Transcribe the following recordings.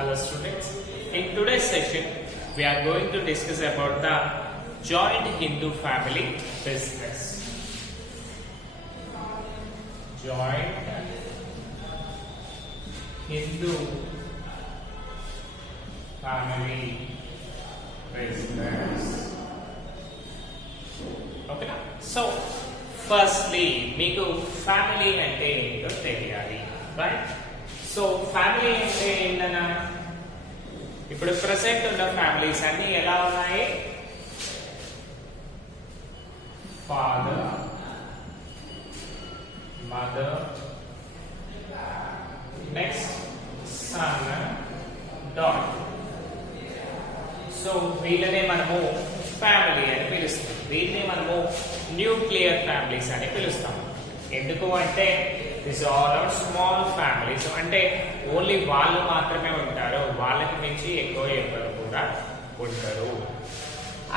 Hello students. In today's session, we are going to discuss about the joint Hindu family business. Joint Hindu family business. Okay. So, firstly, మీకు family అంటే ఏంటో తెలియాలి, right? So family అంటే ఏంటన్నా, ఇప్పుడు present ఉన్న families అన్ని ఎలా ఉన్నాయి? Father, mother, next son, daughter. So వీళ్ళనే మనము ఫ్యామిలీ అని పిలుస్తాం. వీటిని మనము న్యూక్లియర్ ఫ్యామిలీస్ అని పిలుస్తాం. ఎందుకు అంటే this all are small families, అంటే ఓన్లీ వాళ్ళు మాత్రమే ఉంటారు, వాళ్ళకి మించి ఎక్కువ ఎవరు కూడా ఉంటారు.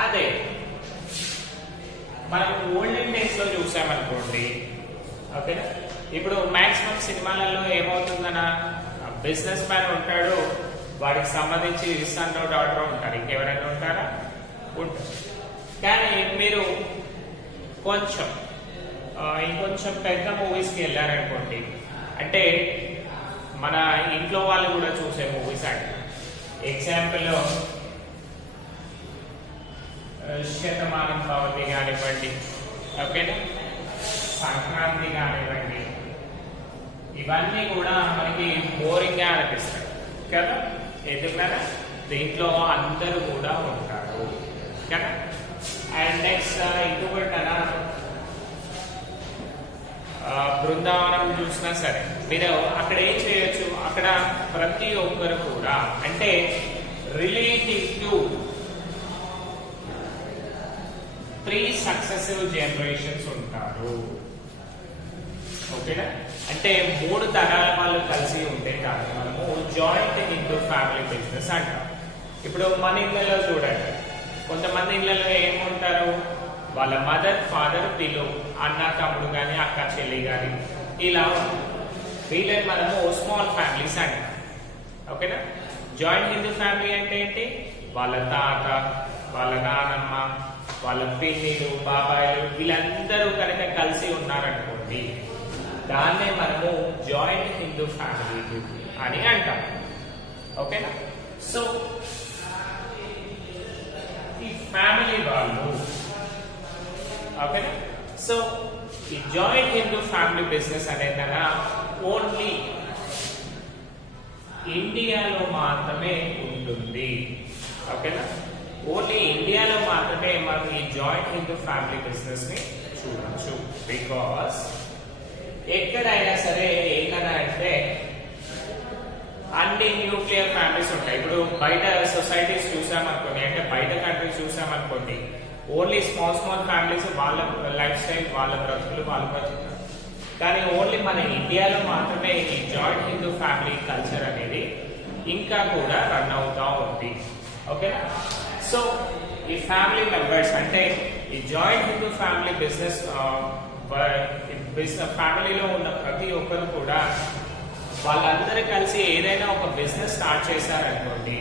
అదే మనం ఓల్డెన్ డేస్ లో చూసామనుకోండి, ఓకేనా? ఇప్పుడు మాక్సిమం సినిమాలలో ఏమవుతుందన్నా, బిజినెస్ మ్యాన్ ఉంటాడు, వాడికి సంబంధించి సన్ డాటర్ ఉంటారు, ఇంకెవరైనా ఉంటారా? ఉంటారు. కానీ మీరు కొంచెం ఇంకొంచెం పెద్ద మూవీస్కి వెళ్ళారనుకోండి, అంటే మన ఇంట్లో వాళ్ళు కూడా చూసే మూవీస్ అంటే ఎగ్జాంపుల్ శతమానం భవతి కానివ్వండి, ఓకేనా, సంక్రాంతి కానివ్వండి, ఇవన్నీ కూడా మనకి బోరింగ్గా అనిపిస్తాయి కదా. ఎందుకన్నా దీంట్లో అందరూ కూడా ఉంటారు కదా. అండ్ నెక్స్ట్ ఇంకొకటి అలా బృందావనం చూసినా సరే మీరు అక్కడ ఏం చేయొచ్చు, అక్కడ ప్రతి ఒక్కరు కూడా అంటే రిలేటివ్ టు 3 సక్సెసివ్ జనరేషన్స్ ఉంటారు, ఓకేనా? అంటే 3 తరాల వాళ్ళు కలిసి ఉంటే కాదు మనము జాయింట్ హిందూ ఫ్యామిలీ బిజినెస్ అంటాం. ఇప్పుడు మన ఇళ్ళలో చూడండి, కొంతమంది ఇళ్ళలో ఏముంటారు, వాళ్ళ మదర్, ఫాదర్, పిల్లలు, అన్న, తమ్ముడు కానీ, అక్క, చెల్లి కానీ, ఇలా వీళ్ళని మనము స్మాల్ ఫ్యామిలీస్ అంటాం, ఓకేనా? జాయింట్ హిందూ ఫ్యామిలీ అంటే ఏంటి, వాళ్ళ తాత, వాళ్ళ నానమ్మ, వాళ్ళ పిన్నిలు, బాబాయిలు, వీళ్ళందరూ కనుక కలిసి ఉన్నారనుకోండి, దాన్నే మనము జాయింట్ హిందూ ఫ్యామిలీ అని అంటాం, ఓకేనా? సో ఈ ఫ్యామిలీ వాళ్ళు, ఓకేనా? సో ఈ జాయింట్ హిందూ ఫ్యామిలీ బిజినెస్ అనేది ఓన్లీ ఇండియాలో మాత్రమే ఉంటుంది, ఓకేనా? ఓన్లీ ఇండియాలో మాత్రమే మనం ఈ జాయింట్ హిందూ ఫ్యామిలీ బిజినెస్ ని చూడొచ్చు. బికాస్ ఎక్కడైనా సరే ఏంటన్నా అంటే అన్ని న్యూక్లియర్ ఫ్యామిలీస్ ఉంటాయి. ఇప్పుడు బయట సొసైటీస్ చూసామనుకోండి, అంటే బయట కంట్రీస్ చూసామనుకోండి, ఓన్లీ స్మాల్ ఫ్యామిలీస్, వాళ్ళ లైఫ్ స్టైల్, వాళ్ళ బ్రతుకులు, వాళ్ళ బ్రతుకులు. కానీ ఓన్లీ మన ఇండియాలో మాత్రమే ఈ జాయింట్ హిందూ ఫ్యామిలీ కల్చర్ అనేది ఇంకా కూడా రన్ అవుతా ఉంది, ఓకేనా? సో ఈ ఫ్యామిలీ మెంబర్స్ అంటే ఈ జాయింట్ హిందూ ఫ్యామిలీ బిజినెస్ ఫ్యామిలీలో ఉన్న ప్రతి ఒక్కరు కూడా వాళ్ళందరూ కలిసి ఏదైనా ఒక బిజినెస్ స్టార్ట్ చేశారనుకోండి,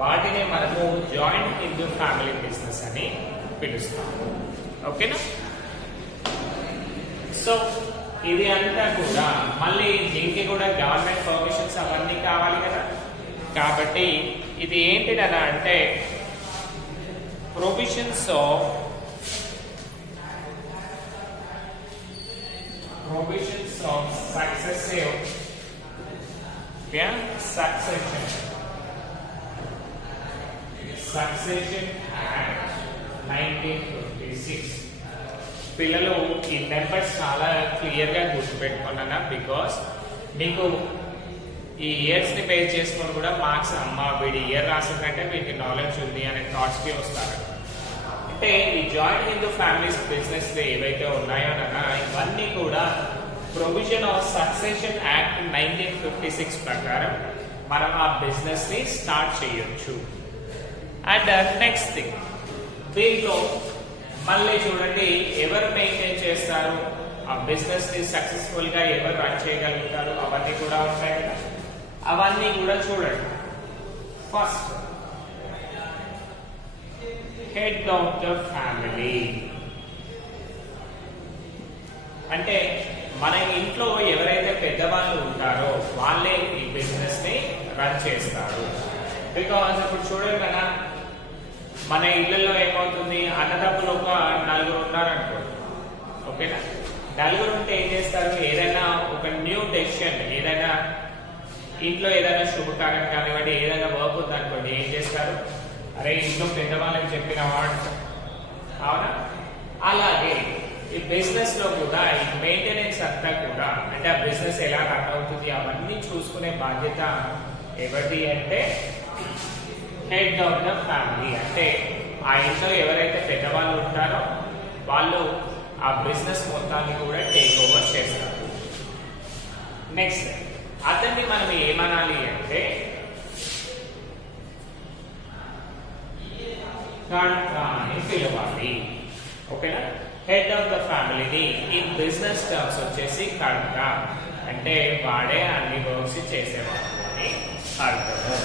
వాటిని మనము జాయింట్ హిందూ ఫ్యామిలీ బిజినెస్ అని పిలుస్తాము, ఓకేనా? సో ఇది అంతా కూడా మళ్ళీ దీనికి కూడా గవర్నమెంట్ పర్మిషన్స్ అవన్నీ కావాలి కదా. కాబట్టి ఇది ఏంటిదనా అంటే provisions of successive succession act 1956. పిల్లలు ఈ నెంబర్స్ చాలా క్లియర్ గా గుర్తుపెట్టుకున్నానా, బికాస్ మీకు ఈ ఇయర్స్ ని బేస్ చేసుకొని కూడా మార్క్స్, అమ్మ వీడి ఇయర్ రాసిందంటే వీటికి నాలెడ్జ్ ఉంది అనే థాట్స్ కి వస్తారు. అంటే ఈ జాయింట్ హిందూ ఫ్యామిలీస్ బిజినెస్ ఏవైతే ఉన్నాయో ఇవన్నీ కూడా ప్రొవిజన్ ఆఫ్ సక్సెషన్ యాక్ట్ 1956 ప్రకారం మనం ఆ బిజినెస్ ని స్టార్ట్ చేయొచ్చు. అండ్ నెక్స్ట్ థింగ్, దీంట్లో మళ్ళీ చూడండి ఎవరు మెయింటైన్ చేస్తారు, ఆ బిజినెస్ ని సక్సెస్ఫుల్ గా ఎవరు రన్ చేయగలుగుతారు, అవన్నీ కూడా ఉంటాయి కదా. అవన్నీ కూడా చూడండి. First head of the family. అంటే మన ఇంట్లో ఎవరైతే పెద్దవాళ్ళు ఉంటారో వాళ్ళే ఈ బిజినెస్ ని రన్ చేస్తారు. బికాజ్ ఇప్పుడు చూడండి కదా, మన ఇళ్లలో ఏమవుతుంది, అన్నదమ్ములు ఒక నలుగురు ఉన్నారనుకోండి, ఓకేనా. నలుగురు ఉంటే ఏం చేస్తారు, ఏదైనా ఒక న్యూ డెసిషన్, ఏదైనా ఇంట్లో ఏదైనా శుభకార్యం కానివ్వండి, ఏదైనా వర్క్ ఉందనుకోండి, ఏం చేస్తారు, అరే ఇంట్లో పెద్దవాళ్ళకి చెప్పిన వాడు, అవునా. అలాగే ఈ బిజినెస్ లో కూడా ఈ మెయింటెనెన్స్ అంతా కూడా, అంటే ఆ బిజినెస్ ఎలా రన్ అవుతుంది అవన్నీ చూసుకునే బాధ్యత ఎవరిది అంటే హెడ్ ఆఫ్ ద ఫ్యామిలీ. అంటే ఆ ఇంట్లో ఎవరైతే పెద్దవాళ్ళు ఉంటారో వాళ్ళు ఆ బిజినెస్ మొత్తాన్ని కూడా టేక్ ఓవర్ చేస్తారు. నెక్స్ట్ అతన్ని మనం ఏమనాలి అంటే కర్త అని పిలవాలి, ఓకేనా. హెడ్ ఆఫ్ ద ఫ్యామిలీని ఈ బిజినెస్ టర్మ్స్ వచ్చేసి కర్త, అంటే వాడే అన్ని వర్క్స్ చేసేవాడు అని అర్థము.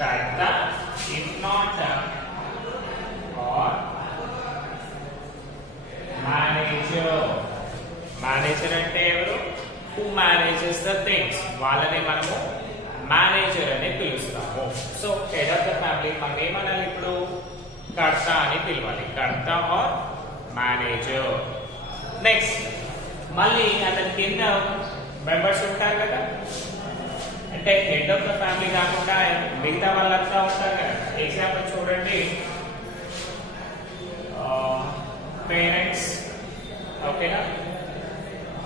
కర్త if not or manager. Manager అంటే ఎవరు, హూ మేనేజెస్ ద థింగ్స్, వాళ్ళని మనము మేనేజర్ అని పిలుస్తాము. So head of the family మనం ఏమనాలి ఇప్పుడు, కర్త అని పిలవాలి, కర్త ఆర్ మేనేజర్. నెక్స్ట్ మళ్ళీ అతని కింద మెంబర్స్ ఉంటారు కదా, అంటే హెడ్ ఆఫ్ ద ఫ్యామిలీ కాకుండా మిగతా వాళ్ళంతా ఉంటారు కదా. ఎగ్జాంపుల్ చూడండి, పేరెంట్స్, ఓకేనా.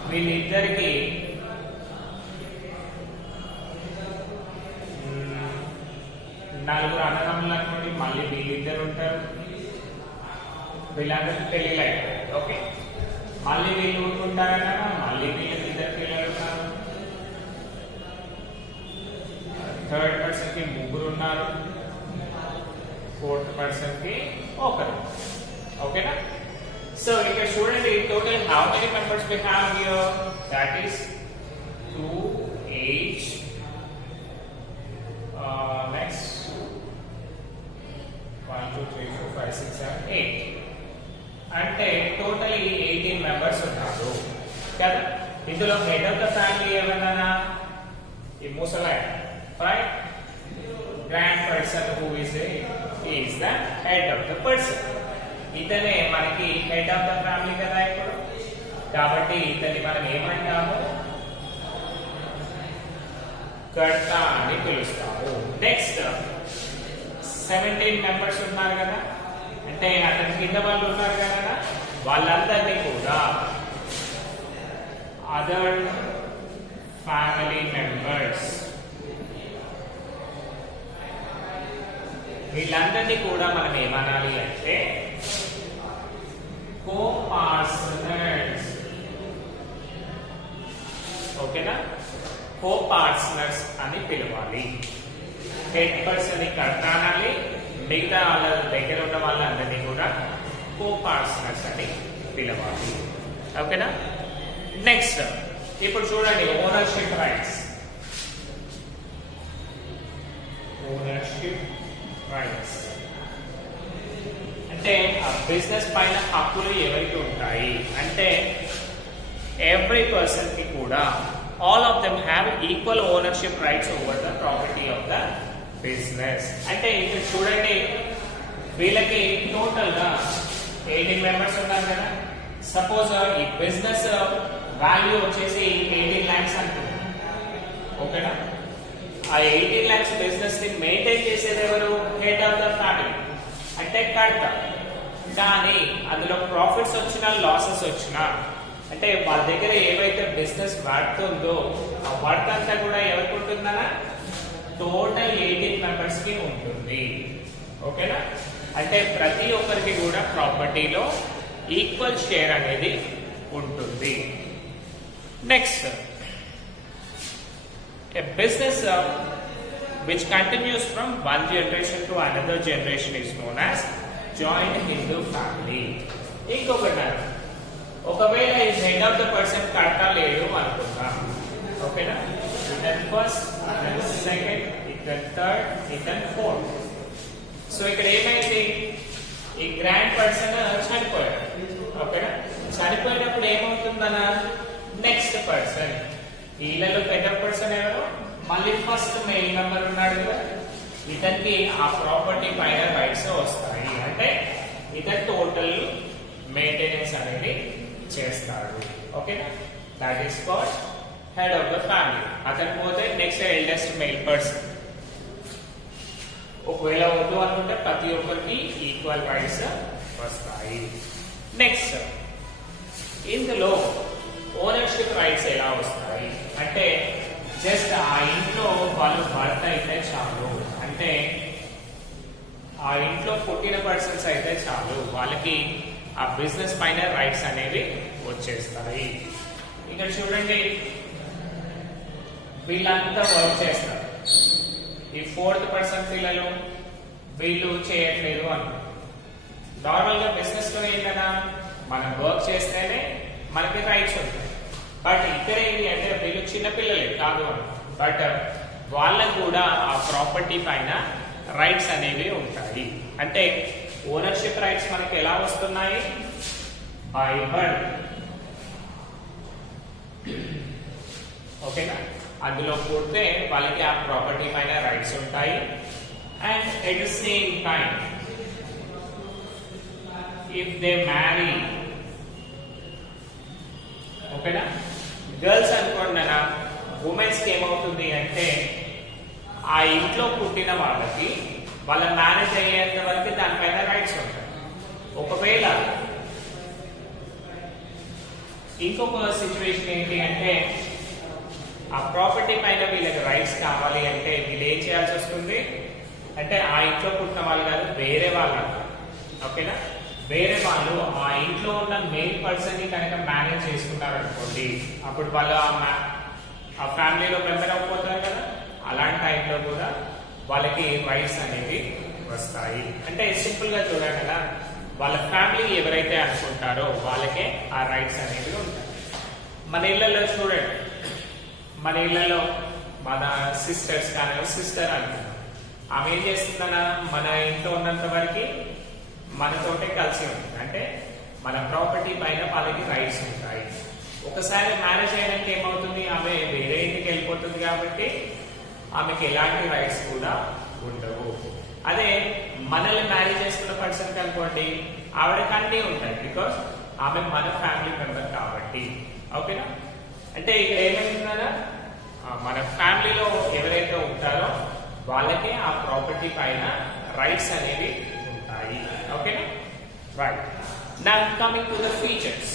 వీళ్ళిద్దరికి నలుగురు అన్నదమ్ములు అనుకోండి, మళ్ళీ వీళ్ళిద్దరు ఉంటారు, వీళ్ళందరికీ పెళ్ళిళ్ళు అయిపోయాయి, ఓకే. మళ్ళీ వీళ్ళు ఊరుకుంటారన్నా, మళ్ళీ వీళ్ళకి ఇద్దరు పిల్లలు ఉన్నారు, థర్డ్ పర్సన్ కి ముగ్గురు ఉన్నారు, ఫోర్త్ పర్సన్ కి ఒకరు, ఓకేనా. సో ఇక్కడ చూడండి, total how many members we have here, that is 2 8 next 1 2 3 4 5 6 7 8, అంటే టోటల్ 18 మెంబర్స్ ఉన్నారు కదా. ఇందులో హెడ్ ఆఫ్ ద ఫ్యామిలీ ఎవరన్నా, ఈ ముసలాయన, right. Grand person who is the head of the person, ఇతనే మనకి హెడ్ ఆఫ్ ద ఫ్యామిలీ కదా ఇప్పుడు. కాబట్టి ఇతన్ని మనం ఏమంటాము, కర్త అని పిలుస్తాము. నెక్స్ట్ 17 మెంబర్స్ ఉన్నారు కదా, అంటే అతని కింద వాళ్ళు ఉన్నారు కదా, వాళ్ళందరినీ కూడా అదర్ ఫ్యామిలీ మెంబర్స్, వీళ్ళందరినీ కూడా మనం ఏమనాలి అంటే కో-పార్ట్నర్స్, ఓకేనా. కో-పార్ట్నర్స్ అని పిలవాలి. హెడ్ పర్సన్ కర్త అనాలి, మిగతా వాళ్ళ దగ్గర ఉన్న వాళ్ళందరినీ కూడా కో-పార్ట్నర్స్ అని పిలవాలి, ఓకేనా. నెక్స్ట్ ఇప్పుడు చూడండి, ఓనర్షిప్ రైట్స్. ఓనర్షిప్ రైట్స్ అంటే ఆ బిజినెస్ పైన హక్కులు ఎవరికి ఉంటాయి అంటే ఎవ్రీ పర్సన్ కి కూడా all of them have equal ownership rights over the property of the business. అంటే ఇక్కడ చూడండి, వీళ్ళకి టోటల్ గా 18 మెంబర్స్ ఉన్నారు కదా. సపోజ్ ఈ బిజినెస్ వాల్యూ వచ్చేసి 18 lakhs అనుకుంది, ఓకేనా. ఆ 18 lakhs బిజినెస్ ని మెయింటైన్ చేసేది ఎవరు, హెడ్ ఆఫ్ ద ఫ్యామిలీ అంటే కర్త. కానీ అందులో ప్రాఫిట్స్ వచ్చినా లాసెస్ వచ్చినా, అంటే వాళ్ళ దగ్గర ఏవైతే బిజినెస్ పడుతుందో ఆ వర్త్ అంతా కూడా ఎవరికి ఉంటుందనా, టోటల్ 18 మెంబర్స్ కి ఉంటుంది, ఓకేనా. అంటే ప్రతి ఒక్కరికి కూడా ప్రాపర్టీలో ఈక్వల్ షేర్ అనేది ఉంటుంది. Next, a business which continues from one generation to another generation is known as joint Hindu family. ఇంకొకటి, ఒకవేళ ఈ హెడ్ ఆఫ్ ద పర్సన్ కర్త లేడు అనుకుందాం, ఓకేనా. ఇతను ఫస్ట్, ఇతను second, then third, then fourth. So ఇక్కడ ఏమైంది, ఈ గ్రాండ్ పర్సన్ చనిపోయాడు. ఓకేనా, చనిపోయినప్పుడు ఏమవుతుందన్న నెక్స్ట్ పర్సన్, వీళ్ళలో పెద్ద పర్సన్ ఎవరు, మళ్ళీ ఫస్ట్ మెయిల్ మెంబర్ ఉన్నాడు కదా, ఇతనికి ఆ ప్రాపర్టీ పైన రైట్స్ వస్తాయి. అంటే ఇతను టోటల్ మెయింటెనెన్స్ అనేది చేస్తాడు. ఓకేనా, that is called head of the family. అతను పోతే నెక్స్ట్ ఎల్డెస్ట్ మెయిల్ పర్సన్. ఒకవేళ వద్దు అనుకుంటే ప్రతి ఒక్కరికి ఈక్వల్ రైట్స్ వస్తాయి. నెక్స్ట్ ఇందులో ఓనర్షిప్ రైట్స్ ఎలా వస్తాయి అంటే, జస్ట్ ఆ ఇంట్లో వాళ్ళు భర్త అయితే చాలు, అంటే ఆ ఇంట్లో పుట్టిన పర్సన్స్ అయితే చాలు, వాళ్ళకి ఆ బిజినెస్ పైన రైట్స్ అనేవి వచ్చేస్తాయి. ఇక్కడ చూడండి, వీళ్ళంతా వర్క్ చేస్తారు. ఈ ఫోర్త్ పర్సన్ పిల్లలు వీళ్ళు చేయట్లేదు అన్న. నార్మల్ గా బిజినెస్ లో ఏంటన్నా, మనం వర్క్ చేస్తేనే మనకి రైట్స్ ఉంటాయి. బట్ ఇక్కడ ఏంటి అంటే వీళ్ళు చిన్న పిల్లలే కాదు అని, బట్ వాళ్ళకు కూడా ఆ ప్రాపర్టీ పైన రైట్స్ అనేవి ఉంటాయి. అంటే ఓనర్షిప్ రైట్స్ మనకి ఎలా వస్తున్నాయి, బై బర్త్. ఓకేనా, అందులో పుడితే వాళ్ళకి ఆ ప్రాపర్టీ పైన రైట్స్ ఉంటాయి. And at the same time if they marry, ఓకేనా, గర్ల్స్ అనుకోండి, ఉమెన్స్ కి ఏమవుతుంది అంటే ఆ ఇంట్లో పుట్టిన వాళ్ళకి వాళ్ళ మ్యారేజ్ అయ్యేంత వరకు దానిపైన రైట్స్ ఉంటాయి. ఒకవేళ ఇంకొక సిచ్యువేషన్ ఏంటి అంటే, ఆ ప్రాపర్టీ పైన వీళ్ళకి రైట్స్ కావాలి అంటే వీళ్ళు ఏం చేయాల్సి వస్తుంది అంటే, ఆ ఇంట్లో పుట్టిన వాళ్ళు కాదు, వేరే వాళ్ళు. ఓకేనా, వేరే వాళ్ళు ఆ ఇంట్లో ఉన్న మెయిన్ పర్సన్ ని కనుక మేనేజ్ చేసుకున్నారు అనుకోండి, అప్పుడు వాళ్ళు ఆ ఫ్యామిలీలో మెంబర్ అయిపోతారు కదా, అలాంటి టైంలో కూడా వాళ్ళకి రైట్స్ అనేవి వస్తాయి. అంటే సింపుల్ గా చూడాలి కదా, వాళ్ళ ఫ్యామిలీ ఎవరైతే అనుకుంటారో వాళ్ళకే ఆ రైట్స్ అనేవి ఉంటాయి. మన ఇళ్లలో చూడండి, మన ఇళ్లలో మన సిస్టర్స్ కానీ, సిస్టర్ అంటారు, ఆమె ఏం చేస్తుందన్నా, మన ఇంట్లో ఉన్నంత వరకు మనతోటే కలిసి ఉంటుంది. అంటే మన ప్రాపర్టీ పైన వాళ్ళకి రైట్స్ ఉంటాయి. ఒకసారి మ్యారేజ్ అయినాక ఏమవుతుంది, ఆమె వేరే ఇంటికి వెళ్ళిపోతుంది కాబట్టి ఆమెకి ఎలాంటి రైట్స్ కూడా ఉండవు. అదే మనల్ని మ్యారేజ్ చేసుకున్న పర్సన్ అనుకోండి, ఆవిడకి అన్నీ ఉంటాయి, బికాస్ ఆమె మన ఫ్యామిలీ మెంబర్ కాబట్టి. ఓకేనా, అంటే ఇక్కడ ఏమైందన్నా, మన ఫ్యామిలీలో ఎవరైతే ఉంటారో వాళ్ళకి ఆ ప్రాపర్టీ పైన రైట్స్ అనేవి ఉంటాయి. ఓకేనా, right. Now coming to the features.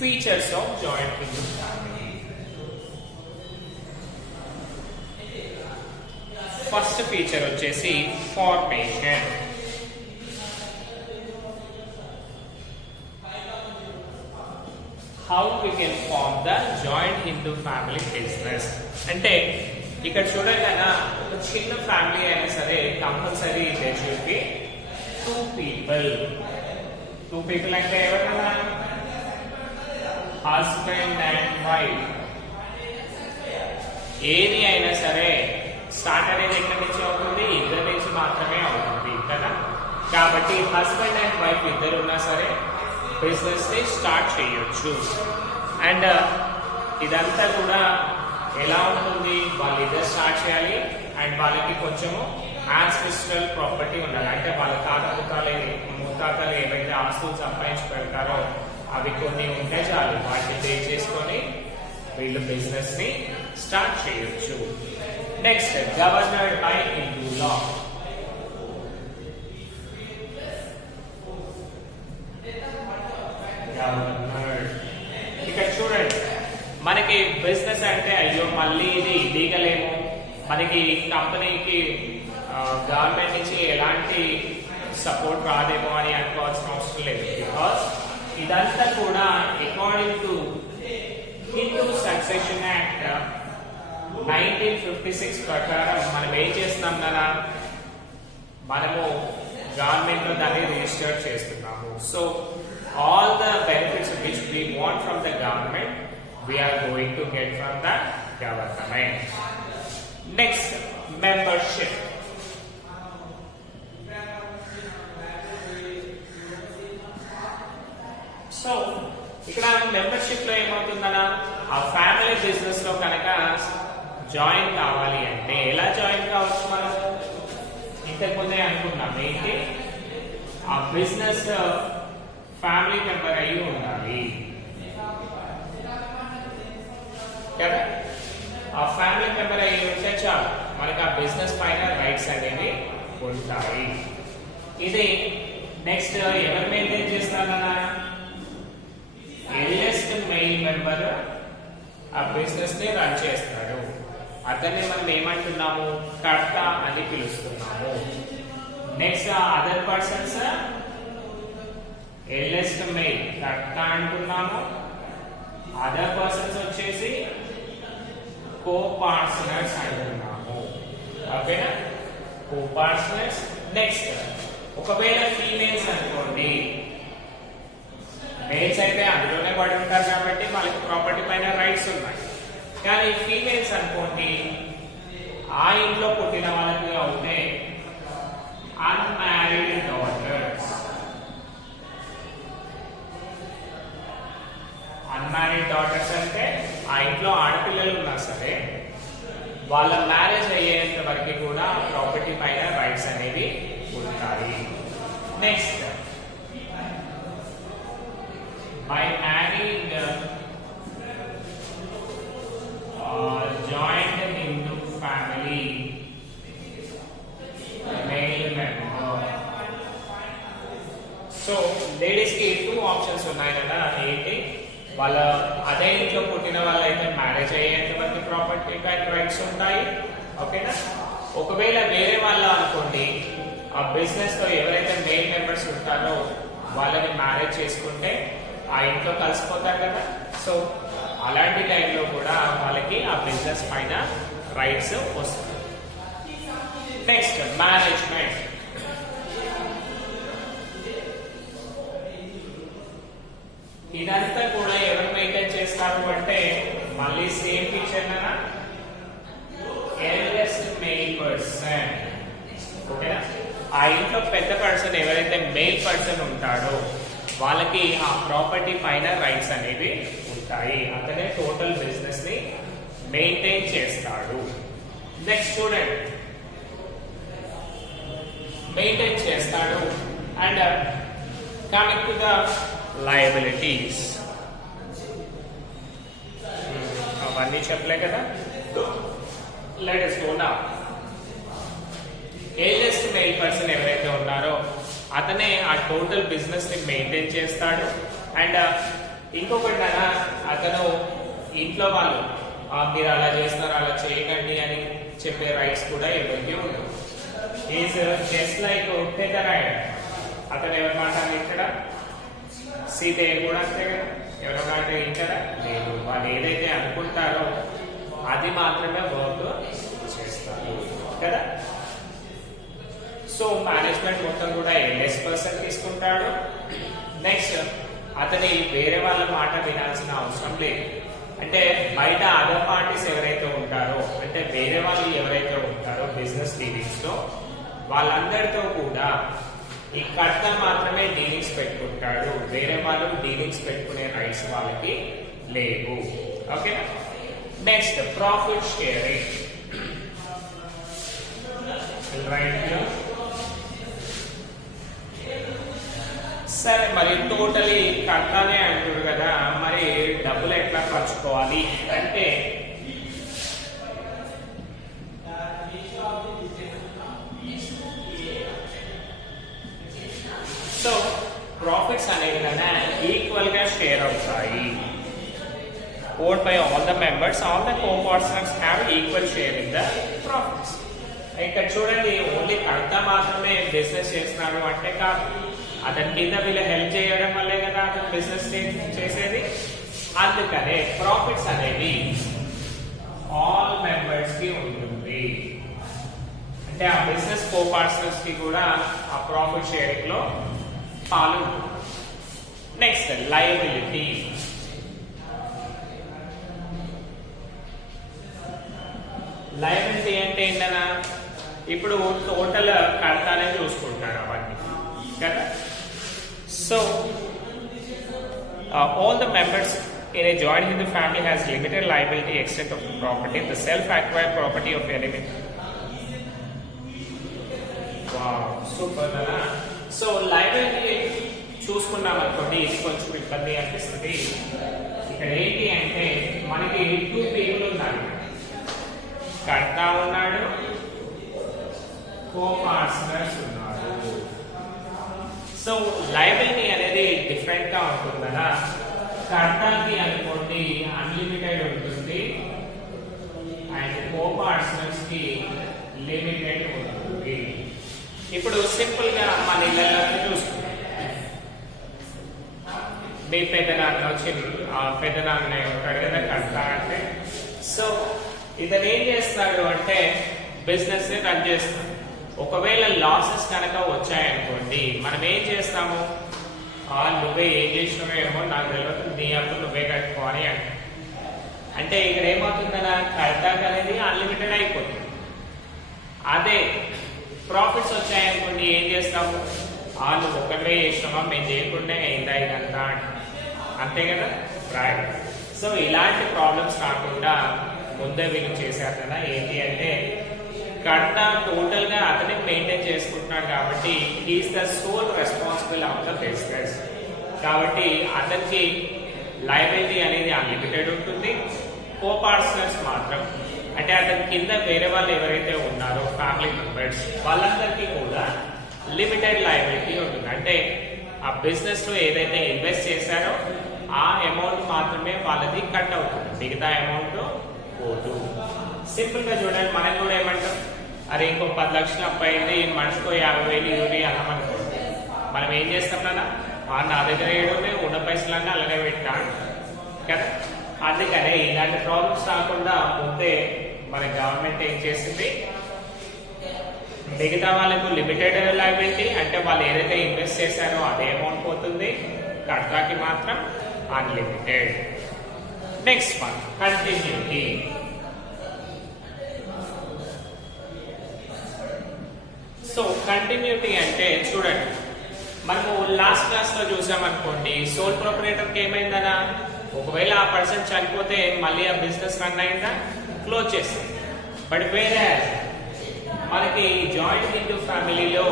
Features of joint Hindu family. First feature వచ్చేసి formation. How we can form the joint Hindu family business. అంటే ఇక్కడ చూడండి అన్న, ఒక చిన్న ఫ్యామిలీ అయినా సరే compulsory there should be two people. Two people అంటే ఎవరన్నా, హస్బెండ్ అండ్ వైఫ్. ఏది అయినా సరే స్టార్ట్ అనేది ఎక్కడి నుంచి అవుతుంది, ఇద్దరి నుంచి మాత్రమే అవుతుంది కదా. కాబట్టి హస్బెండ్ అండ్ వైఫ్ ఇద్దరు ఉన్నా సరే బిజినెస్ ని స్టార్ట్ చేయొచ్చు. అండ్ ఇదంతా కూడా ఎలా ఉంటుంది, వాళ్ళు ఇద్దరు స్టార్ట్ చేయాలి అండ్ వాళ్ళకి కొంచెము యాన్సిస్ట్రల్ ప్రాపర్టీ ఉండాలి. అంటే వాళ్ళ ముత్తాతలు ఏవైతే ఆస్తులు సంపాదించి పెడతారో అవి కొన్ని ఉంటే చాలు, వాటిని పే చేసుకొని వీళ్ళు బిజినెస్ ని స్టార్ట్ చేయొచ్చు. Next, governed by Hindu law. Governed, ఇక్కడ చూడండి, మనకి బిజినెస్ అంటే అయ్యో మళ్ళీ ఇది ఇల్లీగల్ ఏమో, మనకి కంపెనీకి గవర్నమెంట్ నుంచి ఎలాంటి సపోర్ట్ రాదేమో అని అనుకోవాల్సిన అవసరం లేదు. బికాస్ ఇదంతా కూడా according to Hindu succession act 1956 ప్రకారం మనం ఏం చేస్తున్నాం కదా, మనము గవర్నమెంట్ లో దాన్ని రిజిస్టర్ చేస్తున్నాము. So all the benefits which we want from the government, we are going to get from the government. Next, membership. So ఇక్కడ మెంబర్షిప్ లో ఏమవుతుందన్నా ఆ ఫ్యామిలీ బిజినెస్ లో కనుక జాయిన్ కావాలి అంటే ఎలా జాయిన్ కావచ్చు మనం ఇంతకుముందే అనుకున్నాం ఏంటి ఆ బిజినెస్ ఫ్యామిలీ మెంబర్ అయి ఉండాలి కదా ఆ ఫ్యామిలీ మెంబర్ అయ్యి ఉంటే చాలు మనకి ఆ బిజినెస్ పైన రైట్స్ అనేవి ఉంటాయి. ఇది నెక్స్ట్ ఎవరు మెయింటైన్ చేస్తారన్నా ఎల్డెస్ట్ మెయిల్ మెంబర్ ఆ బిజినెస్ ని రన్ చేస్తాడు. అతన్ని మనం ఏమంటున్నాము కర్త అని పిలుస్తున్నాము. Next other persons eldest mail కర్త అంటున్నాము. అదర్ పర్సన్స్ వచ్చేసి కో పార్ట్నర్స్ అంటున్నాము. ఓకేనా కో పార్ట్నర్స్. నెక్స్ట్ ఒకవేళ ఫీమేల్స్ అనుకోండి మేల్స్ అయితే అందులోనే పడి ఉంటారు కాబట్టి వాళ్ళకి ప్రాపర్టీ పైన రైట్స్ ఉన్నాయి. కానీ ఫీమేల్స్ అనుకోండి ఆ ఇంట్లో పుట్టిన వాళ్ళకి అవుతే అన్మ్యారీడ్ డాటర్స్. అన్మ్యారీడ్ డాటర్స్ అంటే ఆ ఇంట్లో ఆడపిల్లలు ఉన్నా సరే వాళ్ళ మ్యారేజ్ అయ్యేంత వరకు కూడా ప్రాపర్టీ పైన రైట్స్ అనేవి ఉంటాయి. Next by adding joined into family male member. So ladies కి 2 ఆప్షన్స్ ఉన్నాయి కదా ఏంటి వాళ్ళ అదే ఇంట్లో పుట్టిన వాళ్ళైతే మ్యారేజ్ అయ్యేంత వరకు ప్రాపర్టీ పైన రైట్స్ ఉంటాయి. ఓకేనా ఒకవేళ వేరే వాళ్ళ అనుకోండి ఆ బిజినెస్ లో ఎవరైతే మెయిన్ మెంబర్స్ ఉంటారో వాళ్ళని మ్యారేజ్ చేసుకుంటే ఆ ఇంట్లో కలిసిపోతారు కదా. సో అలాంటి టైంలో కూడా వాళ్ళకి ఆ బిజినెస్ పైన రైట్స్ వస్తాయి. Next management. ఇదంతా కూడా ఎవరు మెయింటైన్ చేస్తారు అంటే మళ్ళీ సేమ్ ఫీచర్ నా ఎల్డెస్ట్ మెయిల్ పర్సన్. ఓకేనా ఆ ఇంట్లో పెద్ద పర్సన్ ఎవరైతే మెయిల్ పర్సన్ ఉంటాడో వాళ్ళకి ఆ ప్రాపర్టీ పైన రైట్స్ అనేవి ఉంటాయి. అతనే టోటల్ బిజినెస్ ని మెయింటైన్ చేస్తాడు. నెక్స్ట్ చూడండి మెయింటైన్ చేస్తాడు. And coming to the liabilities అవన్నీ చెప్పలే కదా. Let us go now. Eldest mail person ఎవరైతే ఉన్నారో అతనే ఆ టోటల్ బిజినెస్ ని మెయింటైన్ చేస్తాడు. అండ్ ఇంకొకటి అతను ఇంట్లో వాళ్ళు మీరు అలా చేస్తున్నారు అలా చేయకండి అని చెప్పే రైట్స్ కూడా ఎవరికి ఉండవు. Is just like Pedarayudu. అతను ఎవరి మాట వింటాడా? సీతయ్య కూడా అంతే కదా. ఎవరి మాట వింటారా? లేదు. వాళ్ళు ఏదైతే అనుకుంటారో అది మాత్రమే వర్క్ చేస్తారు కదా. సో మేనేజ్మెంట్ మొత్తం కూడా ఎల్ఎస్ పర్సన్ తీసుకుంటాడు. నెక్స్ట్ అతని వేరే వాళ్ళ మాట వినాల్సిన అవసరం లేదు. అంటే బయట అదర్ పార్టీస్ ఎవరైతే ఉంటారో అంటే వేరే వాళ్ళు ఎవరైతే ఉంటారో బిజినెస్ డీలింగ్స్ లో వాళ్ళందరితో కూడా ఈ కర్త మాత్రమే డీలింగ్స్ పెట్టుకుంటాడు. వేరే వాళ్ళు డీలింగ్స్ పెట్టుకునే రైట్స్ వాళ్ళకి లేవు. Okay next profit sharing. Right సరే మరి టోటలీ కర్తానే అంటారు కదా, మరి డబ్బులు ఎట్లా పంచుకోవాలి అంటే సో ప్రాఫిట్స్ అనేవి కదా ఈక్వల్ గా షేర్ అవుతాయి. Own by all the members, all the co-partners have equal share in the profits. ఇక్కడ చూడండి ఓన్లీ కర్త మాత్రమే బిజినెస్ చేస్తున్నాడు అంటే కాదు, అతని కింద వీళ్ళు హెల్ప్ చేయడం వల్లే కదా అతను బిజినెస్ చేసేది. అందుకనే ప్రాఫిట్స్ అనేవి ఆల్ మెంబర్స్ కి ఉంటుంది. అంటే ఆ బిజినెస్ కో-పార్ట్నర్స్ కి కూడా ఆ ప్రాఫిట్ షేరింగ్ లో పాలు. Next liability. లయబిలిటీ అంటే ఏంటన్నా, ఇప్పుడు టోటల్ కడతానే చూసుకుంటారు అవన్నీ కదా. So all the members in a joint Hindu family has limited liability extent of property, the self-acquired property of enemy. Wow, super కదా. సో లయబిలిటీ చూసుకున్నాం అనుకోండి, ఇది కొంచెం ఇబ్బంది అనిపిస్తుంది. ఇక్కడ ఏంటి అంటే మనకి 2 people ఉన్నారు, కర్త ఉన్నాడు, కో-పార్ట్నర్స్ ఉన్నారు. సో లయబిలిటీ అనేది డిఫరెంట్ గా ఉంటుంది కదా. కర్తకి అనుకోండి అన్లిమిటెడ్ ఉంటుంది, అండ్ కో-పార్ట్నర్స్ కి లిమిటెడ్ ఉంటుంది. ఇప్పుడు సింపుల్ గా మన ఇళ్ళలో చూసుకుంటాం. మీ పెద్దనాన్న వచ్చి పెద్దనాన్న ఉంటాడు కదా కర్త అంటే. సో ఇతను ఏం చేస్తాడు అంటే బిజినెస్ ని రన్ చేస్తాడు. ఒకవేళ లాసెస్ కనుక వచ్చాయనుకోండి, మనం ఏం చేస్తాము, నువ్వే ఏం చేసినావేమో నాకు తెలియదు, నీ అప్పు నువ్వే కట్టుకోవాలి అంటే ఇక్కడ ఏమవుతుందన్నా కర్తాక్ అనేది అన్లిమిటెడ్ అయిపోతుంది. అదే ప్రాఫిట్స్ వచ్చాయనుకోండి ఏం చేస్తాము, నువ్వు ఒక్కడే చేసినావా, మేము చేయకుండా అయిందా ఇదంతా అంతే కదా, రైట్. సో ఇలాంటి ప్రాబ్లమ్స్ కాకుండా ముందే వీళ్ళు చేశారు కదా. ఏంటి అంటే కర్త టోటల్ గా అతనే మెయింటైన్ చేసుకుంటున్నాడు కాబట్టి he is the sole responsible of the business. కాబట్టి అతనికి లయబిలిటీ అనేది అన్లిమిటెడ్ ఉంటుంది. కో-పార్ట్నర్స్ మాత్రం అంటే అతని కింద వేరే వాళ్ళు ఎవరైతే ఉన్నారో ఫ్యామిలీ మెంబర్స్ వాళ్ళందరికీ కూడా లిమిటెడ్ లయబిలిటీ ఉంటుంది. అంటే ఆ బిజినెస్ లో ఏదైతే ఇన్వెస్ట్ చేశారో ఆ అమౌంట్ మాత్రమే వాళ్ళది కట్ అవుతుంది, మిగతా అమౌంట్ పోదు. సింపుల్ గా చూడండి, మనం కూడా ఏమంటాం, అరే ఇంకో 10 లక్షలు అప్పయింది, మనిషికో 50,000 యూరి అన్నామనుకోండి, మనం ఏం చేస్తాం కదా, నా దగ్గర ఏడునే ఉన్న పైసలన్నీ అలానే పెట్టాను కదా. అందుకనే ఇలాంటి ప్రాబ్లమ్స్ రాకుండా ముందే మన గవర్నమెంట్ ఏం చేసింది, మిగతా వాళ్ళకు లిమిటెడ్ లయబిలిటీ అంటే వాళ్ళు ఏదైతే ఇన్వెస్ట్ చేశారో అదే అమౌంట్ పోతుంది, కర్తాకి మాత్రం unlimited. Next one continuity. So continuity అంటే చూడండి, మనము లాస్ట్ క్లాస్ లో చూసామనుకోండి, సోల్ ప్రొపరేటర్కి ఏమైందనా, ఒకవేళ ఆ పర్సన్ చనిపోతే మళ్ళీ ఆ బిజినెస్ రన్ అయిందా, క్లోజ్ చేసింది. బట్ వేరే మనకి జాయింట్ హిందూ ఫ్యామిలీలో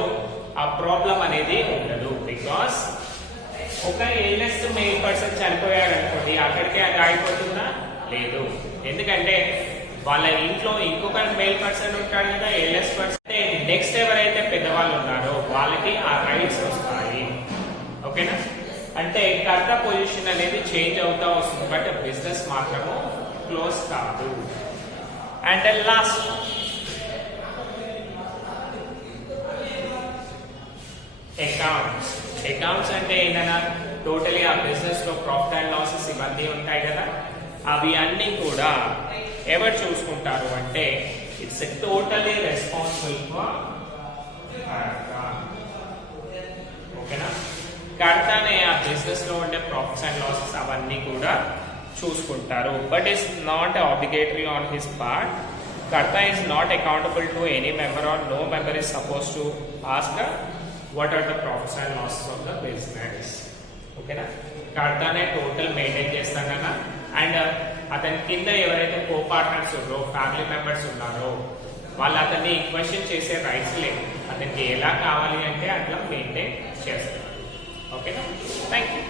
ఆ ప్రాబ్లం అనేది ఉండదు. బికాస్ ఒక ఎల్డెస్ట్ మెయిల్ పర్సన్ చనిపోయాడు అనుకోండి, అక్కడికే అది ఆగిపోతుందా, లేదు. ఎందుకంటే వాళ్ళ ఇంట్లో ఇంకొక మెయిల్ పర్సన్ ఉంటాడు కదా, ఎల్డెస్ట్ పర్సన్. నెక్స్ట్ ఎవరైతే పెద్దవాళ్ళు ఉన్నారో వాళ్ళకి ఆ రైట్స్ వస్తాయి. ఓకేనా, అంటే కర్త పొజిషన్ అనేది చేంజ్ అవుతా వస్తుంది, బట్ బిజినెస్ మాత్రము క్లోజ్ కాదు. And last accounts. అకౌంట్స్ అంటే ఏంటన్నా, టోటలీ ఆ బిజినెస్ లో ప్రాఫిట్ అండ్ లాసెస్ ఇవన్నీ ఉంటాయి కదా, అవి అన్ని కూడా ఎవరు చూసుకుంటారు అంటే ఇట్స్ టోటలీ రెస్పాన్సిబుల్ ఫర్ కర్త. ఓకేనా, కర్తనే ఆ బిజినెస్ లో ఉండే ప్రాఫిట్స్ అండ్ లాసెస్ అవన్నీ కూడా చూసుకుంటారు. But it's not obligatory on his part. Karta is not accountable to any member, or no member is supposed to ask what are the profits and losses of the business. Okay na, Karta ne total maintain chestana, and అతని కింద ఎవరైతే కో partners ఉన్నారో family members ఉన్నారో వాళ్ళు అతన్ని question చేసే rights లేదు. అతనికి ఎలా కావాలి అంటే అట్లా మెయింటైన్ చేస్తారు. ఓకేనా, థ్యాంక్ యూ.